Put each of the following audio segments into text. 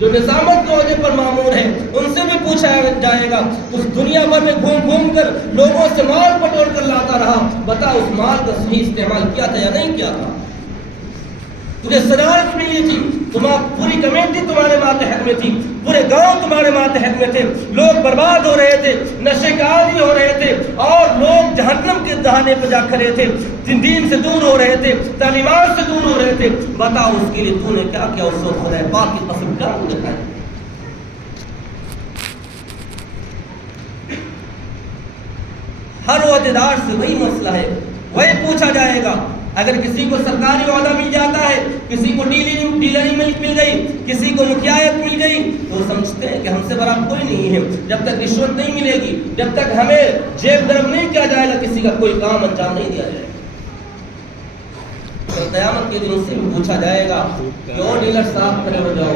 جو نظامت کے عہدے پر مامور ہیں، ان سے بھی پوچھا جائے گا اس دنیا بھر میں گھوم گھوم کر لوگوں سے مال بٹور کر لاتا رہا، بتا اس مال کا صحیح استعمال کیا تھا یا نہیں کیا تھا؟ تجھے صدارت ملی تھی، پوری کمیٹی تمہارے ماتحت میں تھی، پورے گاؤں تمہارے ماتحت میں تھے، لوگ برباد ہو رہے تھے، نشے کا عادی ہو رہے تھے، اور لوگ جہنم کے دہانے پہ جا کھڑے تھے، دین سے دور ہو رہے تھے، تعلیمات سے دور ہو رہے تھے، بتا اس کے لیے تو نے کیا کیا؟ اس وقت خدا پاک کی قسم کیا دکھائی؟ ہر عہدیدار سے وہی مسئلہ ہے، وہی پوچھا جائے گا۔ اگر کسی کو سرکاری عہدہ مل جاتا ہے، کسی کو ڈیلری مل گئی، کسی کو مکھیایت مل گئی، تو سمجھتے ہیں کہ ہم سے بڑا کوئی نہیں ہے۔ جب تک رشوت نہیں ملے گی، جب تک ہمیں جیب ضرب نہیں کیا جائے گا، کسی کا کوئی کام انجام نہیں دیا جائے گا۔ قیامت کے دن ان سے بھی پوچھا جائے گا کہ او ڈیلر صاحب کھڑے ہو جاؤ،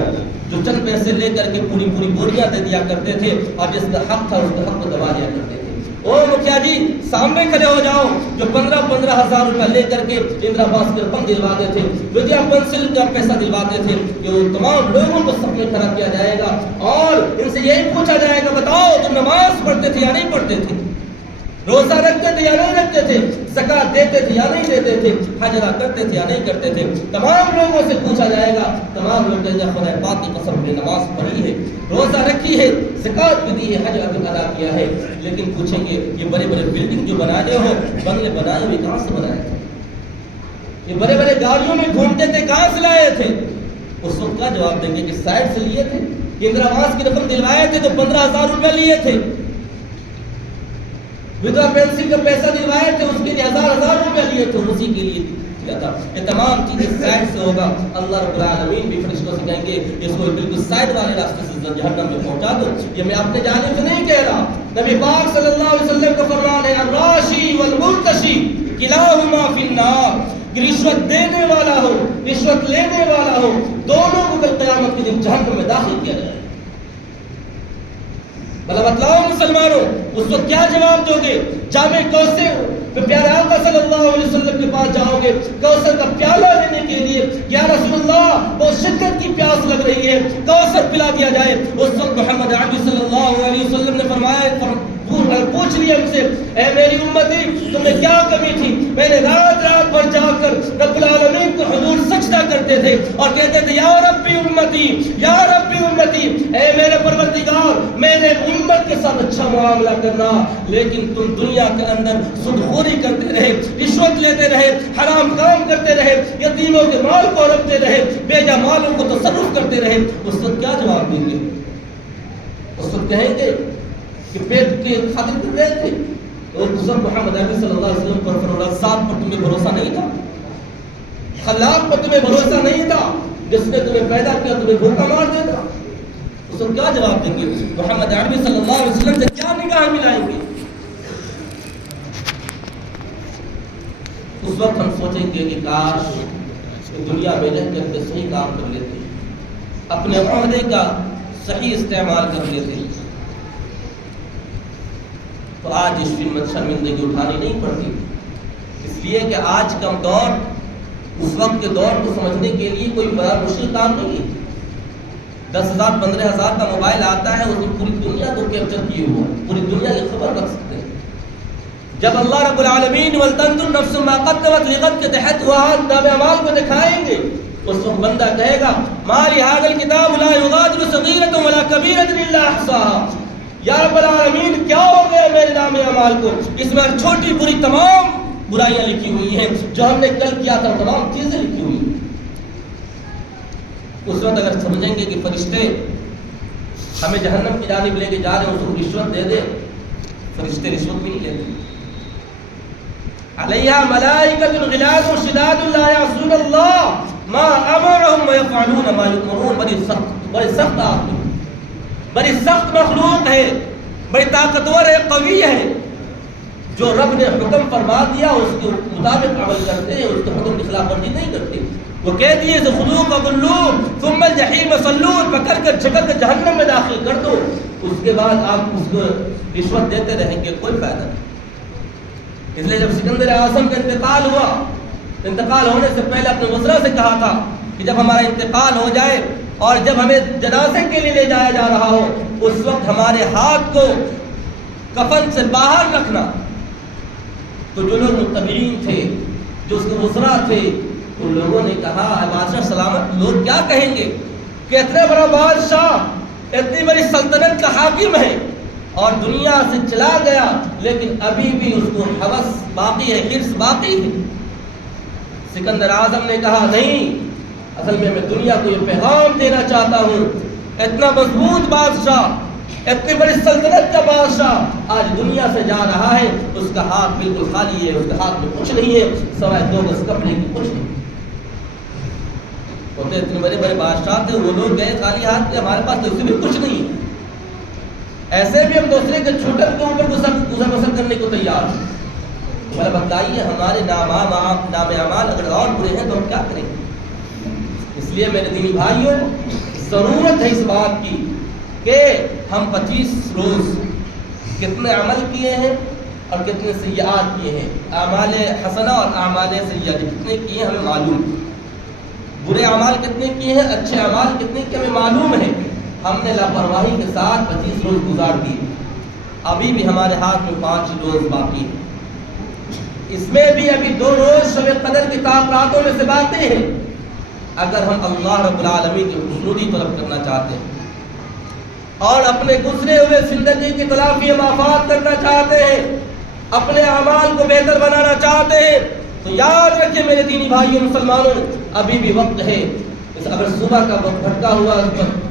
جو چند پیسے لے کر کے پوری بوریاں دے دیا کرتے تھے، اور جس کا حق تھا اس کا حق کو دبا دیا کرتے تھے۔ او مکھیا جی سامنے کھڑے ہو جاؤ، جو 15,000 روپیہ لے کر کے اندرا آواس کے رقم دلواتے تھے، ودیا پنسل کا پیسہ دلواتے تھے، کہ وہ تمام لوگوں کو سب میں کھڑا کیا جائے گا، اور ان سے یہی پوچھا جائے گا بتاؤ تم نماز پڑھتے تھے یا نہیں پڑھتے تھے، روزہ رکھتے تھے یا نہیں رکھتے تھے، زکات دیتے تھے یا نہیں دیتے تھے، حج ادا کرتے تھے یا نہیں کرتے تھے۔ تمام لوگوں سے پوچھا جائے گا، تمام لوگ کہیں گے خدا پاک کی قسم نے نماز پڑھی ہے، روزہ رکھی ہے، زکات بھی دی ہے، حج ادا کیا ہے، لیکن پوچھیں گے یہ بڑے بڑے بلڈنگ جو بنائے ہو، بنگلے بنائے ہوئے کہاں سے بنائے تھے؟ یہ بڑے بڑے گاڑیوں میں گھومتے تھے، کہاں سے لائے تھے؟ اس وقت کیا جواب دیں گے کہ سائڈ سے لیے تھے، کہ اندرا آواس کی رقم دلوائے تھے تو 15,000 روپیہ لیے تھے، ودوا پینسل کا پیسہ دلوائے تھے اس کے لیے 1,000 روپیہ لیے تھے، اسی کے لیے کیا تھا۔ یہ تمام چیزیں سائڈ سے ہوگا۔ اللہ رب العالمین بھی فرشتوں سے کہیں گے اس کو بالکل سائڈ والے راستے سے جہنم میں پہنچا دو۔ یہ میں اپنے جانب سے نہیں کہہ رہا، نبی پاک صلی اللہ علیہ وسلم کا فرمان ہے الراشی والمرتشی کلاہما فی النار، کہ رشوت دینے والا ہو، رشوت لینے والا ہو، دونوں کو کل قیامت کے دن جہنم میں داخل کیا جائے۔ بھلا بتلاؤ مسلمانوں اس وقت کیا جواب دو گے؟ جامع کوثر پیارے آقا صلی اللہ علیہ وسلم کے پاس جاؤ گے، کوثر کا پیالہ لینے کے لیے، یا رسول اللہ بہت شدت کی پیاس لگ رہی ہے، کوثر پلا دیا جائے۔ اس وقت محمد عربی صلی اللہ علیہ وسلم نے فرمایا، پوچھ لیا ہم سے، اے میری امتی تمہیں کیا کمی تھی؟ میں نے رات رات بھر جا کر رب العالمین کو حضور سجدہ کرتے تھے اور کہتے تھے یا ربی امتی، یا ربی امتی، اے میرے پروردگار میرے امت کے ساتھ اچھا معاملہ کرنا، لیکن تم دنیا کے اندر سودخوری کرتے رہے، رشوت لیتے رہے، حرام کام کرتے رہے، یتیموں کے مال کو ہڑپتے رہے، بے جا مالوں کو تصرف کرتے رہے۔ اس وقت کیا جواب دیں گے؟ اس وقت کہیں گے کہ پیٹ کے خاطر کر رہے تھے، اور محمد عربی صلی اللہ علیہ وسلم پر رزاق پر تمہیں بھروسہ نہیں تھا، خلاق پر تمہیں بھروسہ نہیں تھا، جس نے تمہیں پیدا کیا تمہیں بھوکا مار دیتا۔ اس وقت کیا جواب دیں گے؟ محمد عربی صلی اللہ علیہ وسلم سے کیا نگاہ ملائیں گے؟ اس وقت ہم سوچیں گے کہ کاش دنیا میں رہ کر کے صحیح کام کر لیتے، اپنے عہدے کا صحیح استعمال کر لیتے، تو آج اس شرمندگی اٹھانی نہیں پڑتی۔ اس لیے کہ آج کا دور اس وقت کے دور کو سمجھنے کے لیے کوئی بڑا مشکل کام نہیں ہے۔ 10,000 15,000 کا موبائل آتا ہے، اس میں پوری دنیا کو کیپچر کیے ہوا، پوری دنیا کی خبر رکھ سکتے ہیں۔ جب اللہ رب العالمین وَلْتَنْظُرْ نَفْسٌ مَا قَدَّمَتْ لِغَدٍ کے تحت وہ نام اعمال کو دکھائیں گے، اس وقت بندہ کہے گا مَا لِهَٰذَا الْكِتَابُ لَا يُغَادِرُ صَغِيرَةً وَلَا كَبِيرَةً إِلَّا أَحْصَاهَا۔ یا رب العالمین کیا ہو گیا میرے نام اعمال کو؟ اس میں ہر چھوٹی بری تمام برائیاں لکھی ہوئی ہیں، جو ہم نے کل کیا تھا تمام چیزیں لکھی ہوئی ہیں۔ اس وقت اگر سمجھیں گے کہ فرشتے ہمیں جہنم کی جانب لے کے جا رہے ہیں، اس کو رشوت دے دے، فرشتے رشوت بھی نہیں لیتے۔ علیہا ملائکۃ غلاظ شداد لا یعصون اللہ ما امرهم ویفعلون ما یؤمرون۔ بڑے سخت آدمی، بڑی سخت مخلوق ہے، بڑی طاقتور ہے، قوی ہے، جو رب نے حکم فرما دیا اس کے مطابق عمل کرتے ہیں، اس کے حکم کی خلاف ورزی نہیں کرتے۔ وہ کہہ دیے خذوہ فغلوہ ثم الجحیم صلوہ، پکڑ کر جھکڑ کر جہنم میں داخل کر دو، اس کے بعد آپ اس کو رشوت دیتے رہیں گے، کوئی فائدہ نہیں۔ اس لیے جب سکندر اعظم کا انتقال ہوا، انتقال ہونے سے پہلے اپنے وزراء سے کہا تھا کہ جب ہمارا انتقال ہو جائے اور جب ہمیں جنازے کے لیے لے جایا جا رہا ہو اس وقت ہمارے ہاتھ کو کفن سے باہر رکھنا. تو جو لوگ متبعین تھے، جو اس کے وزراء تھے، ان لوگوں نے کہا بادشاہ سلامت، لوگ کیا کہیں گے کہ اتنا بڑا بادشاہ اتنی بڑی سلطنت کا حاکم ہے اور دنیا سے چلا گیا، لیکن ابھی بھی اس کو ہوس باقی ہے، حرص باقی ہے. سکندر اعظم نے کہا نہیں، اصل میں دنیا کو یہ پیغام دینا چاہتا ہوں، اتنا مضبوط بادشاہ، اتنی بڑی سلطنت کا بادشاہ آج دنیا سے جا رہا ہے، اس کا ہاتھ بالکل خالی ہے، اس کے ہاتھ میں کچھ نہیں ہے سوائے 2 گز کپڑے کی، کچھ نہیں. ہوتے اتنے بڑے بڑے بادشاہ تھے، وہ لوگ گئے خالی ہاتھ کے، ہمارے پاس تو اس سے بھی کچھ نہیں ہے. ایسے بھی ہم دوسرے کے چھوٹن کے اوپر گزر بسر کرنے کو تیار ہیں. بھلا بتائیے ہمارے نام اعمال اگر اور برے ہیں تو ہم کیا کریں گے؟ اس لیے میرے دینی بھائیوں، ضرورت ہے اس بات کی کہ ہم 25 روز کتنے عمل کیے ہیں اور کتنے سیئات کیے ہیں. اعمال حسنہ اور اعمال سیئہ کتنے کیے ہیں ہمیں معلوم ہے، برے اعمال کتنے کیے ہیں، اچھے اعمال کتنے کیے ہمیں معلوم ہے. ہم نے لاپرواہی کے ساتھ 25 روز گزار دیے، ابھی بھی ہمارے ہاتھ میں 5 روز باقی ہیں. اس میں بھی ابھی 2 روز شب قدر کی راتوں میں سے باقی ہیں. اگر ہم اللہ رب العالمین کی خوشنودی طلب کرنا چاہتے ہیں اور اپنے گزرے ہوئے زندگی کی تلافی مافات کرنا چاہتے ہیں، اپنے اعمال کو بہتر بنانا چاہتے ہیں، تو یاد رکھیں میرے دینی بھائیوں مسلمانوں، ابھی بھی وقت ہے. اگر صبح کا بھٹکا ہوا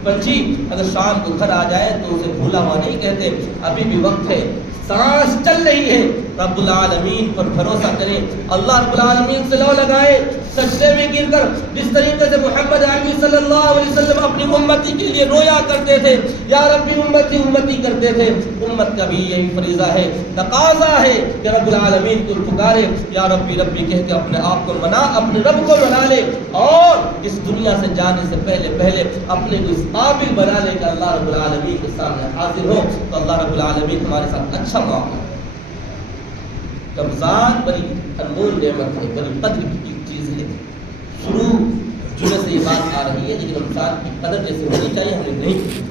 پنچھی اگر شام کو گھر آ جائے تو اسے بھولا ہوا نہیں کہتے. ابھی بھی وقت ہے، سانس چل رہی ہے، رب العالمین پر بھروسہ کریں، اللہ رب العالمین سے لو لگائیں، سجدے میں گر کر جس طریقے سے محمد عربی صلی اللہ علیہ وسلم اپنی امتی کے لیے رویا کرتے تھے، یا ربی امتی امتی کرتے تھے. امت کا بھی یہی فریضہ ہے، تقاضا ہے کہ رب العالمین کو پکارے، یا ربی ربی کہہ کے اپنے آپ کو منا، اپنے رب کو منا لے، اور اس دنیا سے جانے سے پہلے اپنے کو اس قابل بنا لے کہ اللہ رب العالمین کے سامنے حاضر ہو. تو اللہ رب العالمین ہمارے ساتھ اچھا معاملہ. رمضان بڑی انمول نعمت ہے، بڑی قدر کی چیز ہے. شروع جمعے سے یہ بات آ رہی ہے، لیکن رمضان کی قدر جیسے ہونی چاہیے ہم نے نہیں کی.